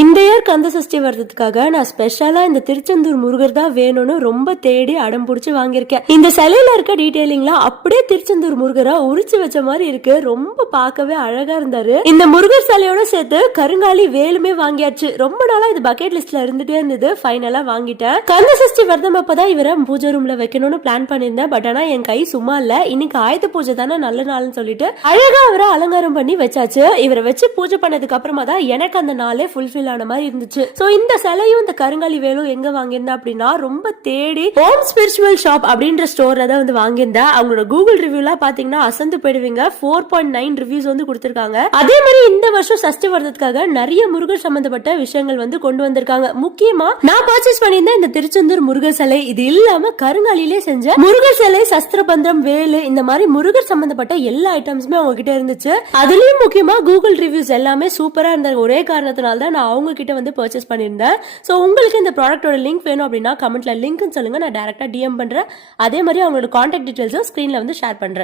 இந்த இயர் கந்த சஷ்டி வரதுக்காக நான் ஸ்பெஷலா இந்த திருச்செந்தூர் முருகர் தான் வேணும்னு ரொம்ப தேடி அடம் பிடிச்சி வாங்கியிருக்கேன். இந்த சிலையில இருக்க டீடைலிங்லாம் அப்படியே திருச்செந்தூர் முருகரா உரிச்சு வச்ச மாதிரி இருக்கு. ரொம்ப பார்க்கவே அழகா இருந்தாரு. இந்த முருகர் சிலையோட சேர்த்து கருங்காலி வேலுமே வாங்கியாச்சு. ரொம்ப நாளா இது பக்கெட் லிஸ்ட்ல இருந்துட்டே இருந்தது. ஃபைனலா வாங்கிட்டேன். கந்த சஷ்டி விரதம் அப்பதான் இவரை பூஜை ரூம்ல வைக்கணும்னு பிளான் பண்ணிருந்தேன். பட் ஆனா என் கை சும்மா இல்ல. இன்னைக்கு ஆயுத பூஜை தானே நல்ல நாள்னு சொல்லிட்டு அழகா அவரை அலங்காரம் பண்ணி வச்சாச்சு. இவரை வச்சு பூஜை பண்ணதுக்கு அப்புறமா தான் எனக்கு அந்த நாளே ஃபுல்ஃபில் ஆன மாதிரி இருந்துச்சு. சோ இந்த சிலையும் இந்த கருங்காலி வேலும் எங்க வாங்கியிருந்தேன் அப்படின்னா ரொம்ப தேடி ஹோம் ஸ்பிரிச்சுவல் ஷாப் அப்படின்ற ஸ்டோர்ல தான் வந்து வாங்கியிருந்தேன். அவங்களோட கூகுள் ரிவ்யூலாம் பாத்தீங்கன்னா அசந்து போயிடுவீங்க. 4.9 ரிவ்யூஸ் வந்து கொடுத்திருக்காங்க. அதே மாதிரி இந்த வருஷம் சஷ்டி வரதுக்காக நிறைய முருகர் சம்பந்தப்பட்ட விஷயங்கள் வந்து கொண்டு வந்திருக்காங்க. முக்கியமா நான் பர்ச்சேஸ் பண்ணியிருந்தேன் இந்த திருச்செந்தூர் முருகர் சிலை. இது இல்லாம கருங்காலிலே செஞ்ச முருகர் சிலை, சஸ்திரபந்திரம், வேலு, இந்த மாதிரி முருகர் சம்பந்தப்பட்ட எல்லா ஐட்டம்ஸுமே அவங்க கிட்ட இருந்துச்சு. அதுலயும் முக்கியமா கூகுள் ரிவ்யூஸ் எல்லாமே சூப்பரா இருந்த ஒரே காரணத்தினால தான் நான் அவங்க கிட்ட வந்து பர்ச்சேஸ் பண்ணியிருந்தேன். ஸோ உங்களுக்கு இந்த ப்ராடக்டோட லிங்க் வேணும் அப்படின்னா கமெண்ட்ல லிங்க்னு சொல்லுங்க. நான் டைரக்டா டிஎம் பண்றேன். அதே மாதிரி அவங்களோட கான்டாக்ட் டீடைல்ஸும் ஸ்கிரீன்ல வந்து ஷேர் பண்றேன்.